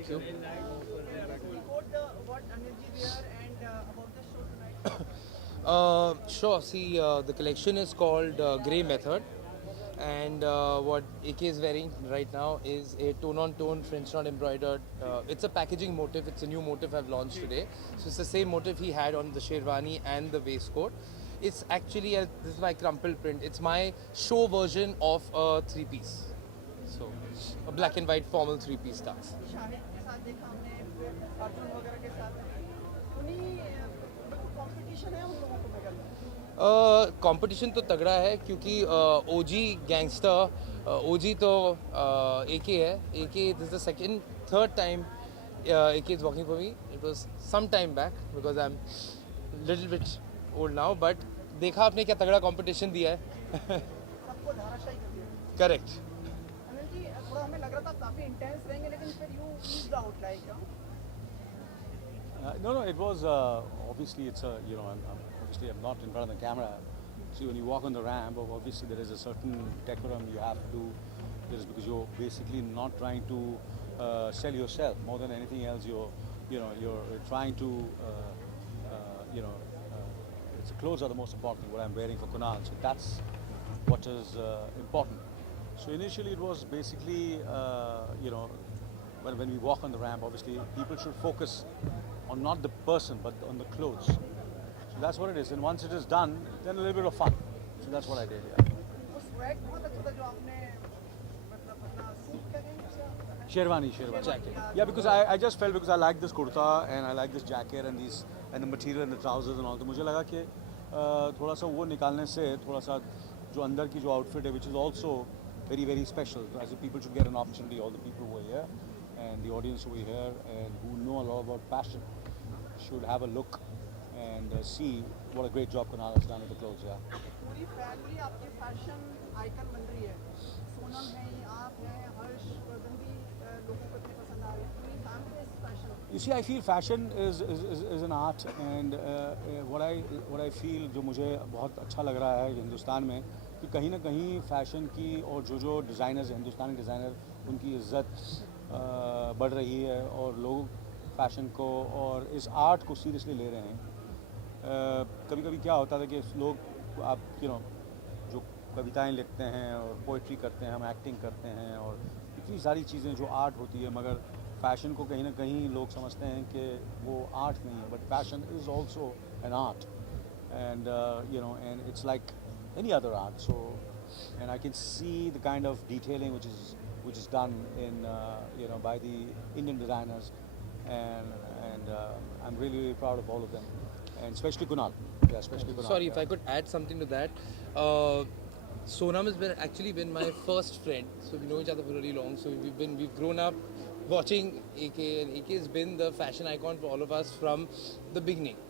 Thank you. What energy there and about the show tonight? Sure. See, the collection is called Grey Method, and what AK is wearing right now is a tone-on-tone French knot embroidered. It's a packaging motif. It's a new motif I've launched today. So it's the same motif he had on the sherwani and the waistcoat. It's actually this is my crumpled print. It's my show version of a three-piece. So a black and white formal three-piece dance. Shahid के साथ देखा हमने फिर अर्जुन वगैरह के साथ उन्हीं competition है उन लोगों को मेडल में कंपटीशन तो तगड़ा है क्योंकि ओजी गैंगस्टर ओजी तो एके है AK this the second third time AK is working for me it was some time back because I am little bit old now but देखा आपने क्या तगड़ा कंपटीशन दिया है सबको धाराशायी कर दिया करेक्ट अनिल जी थोड़ा हमें लग रहा था काफी इंटेंस रहेंगे लेकिन फिर you eased out like No, it was obviously it's a obviously I'm not in front of the camera. See, when you walk on the ramp, obviously there is a certain decorum you have to do. This is because you're basically not trying to sell yourself more than anything else. You're trying to it's the clothes are the most important thing. What I'm wearing for Kunal, so that's what is important. So initially it was basically when we walk on the ramp, obviously people should focus on not the person but on the clothes. So that's what it is. And once it is done, then a little bit of fun. So that's what I did. Yeah. वो swag बहुत अच्छा था जो आपने मतलब अपना suit क्या कहेंगे Sherwani. Jacket. Yeah, because I just felt because I like this kurta and I like this jacket and the material and the trousers and all. तो मुझे लगा कि थोड़ा सा वो निकालने से थोड़ा सा जो अंदर की जो outfit है, which is also very very special. As if people should get an opportunity. All the people who are here and the audience who are here and who know a lot about fashion should have a look and see what a great job Kunal has done with the clothes. Yeah. पूरी family आपकी fashion icon बन रही है सोनम है आप हैं हर्ष वर्धन भी लोगों को इतने पसंद आ रहे हैं पूरी फैमिली इस fashion You see, I feel fashion is an art and what I feel जो मुझे बहुत अच्छा लग रहा है हिंदुस्तान में कि कहीं ना कहीं फैशन की और जो डिज़ाइनर्स हिंदुस्तानी डिज़ाइनर उनकी इज़्ज़त बढ़ रही है और लोग फैशन को और इस आर्ट को सीरियसली ले रहे हैं कभी कभी क्या होता था कि लोग आप जो कविताएं लिखते हैं और पोइट्री करते हैं हम एक्टिंग करते हैं और इतनी सारी चीज़ें जो आर्ट होती है मगर फैशन को कहीं ना कहीं लोग समझते हैं कि वो आर्ट नहीं है but fashion is also an art and and it's like any other art. So, and I can see the kind of detailing which is done in by the Indian designers, and I'm really proud of all of them, and especially Kunal. Yeah, especially Kunal. Sorry, if I could add something to that. Sonam has actually been my first friend, so we know each other for really long. So we've grown up watching AK, and AK has been the fashion icon for all of us from the beginning.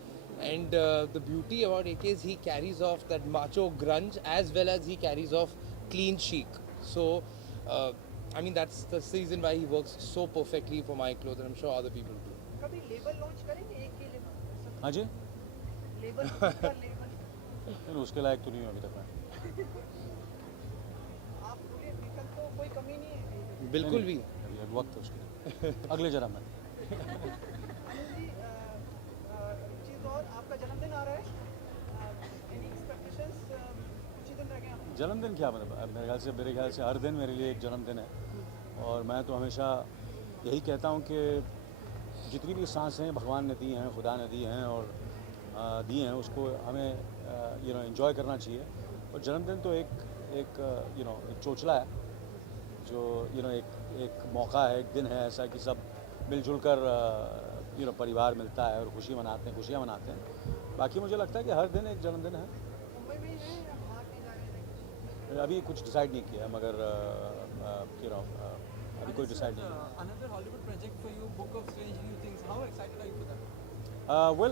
And the beauty about AK is he carries off that macho grunge as well as he carries off clean chic. So, I mean that's the reason why he works so perfectly for my clothes, and I'm sure other people do. कभी label launch करेंगे एक ही label हाँ जी label लेकिन उसके लायक तो नहीं हूँ अभी तक मैं आप बोलिए निकल तो कोई कमी नहीं है कहीं पे। बिल्कुल भी अभी वक्त है उसके लिए अगले जन्म में अनिल जी एक चीज़ और आपका जन्मदिन आ रहा है एनी एक्सपेक्टेशंस कुछ ही दिन रह गए आपको जन्मदिन क्या मतलब मेरे ख्याल से हर दिन मेरे लिए एक जन्मदिन है और मैं तो हमेशा यही कहता हूँ कि जितनी भी सांसें भगवान ने दी हैं खुदा ने दी हैं और दी हैं उसको हमें एंजॉय करना चाहिए और जन्मदिन तो एक चोचला है जो एक मौका है एक दिन है ऐसा कि सब मिलजुल कर परिवार मिलता है और खुशियाँ मनाते हैं बाकी मुझे लगता है कि हर दिन एक जन्मदिन है मुंबई में ही है या बाहर कहीं जा रहे हैं अभी कुछ डिसाइड नहीं किया मगर अभी कोई डिसाइड नहीं Another Hollywood project for you, Book of Strange New Things. How excited are you for that? well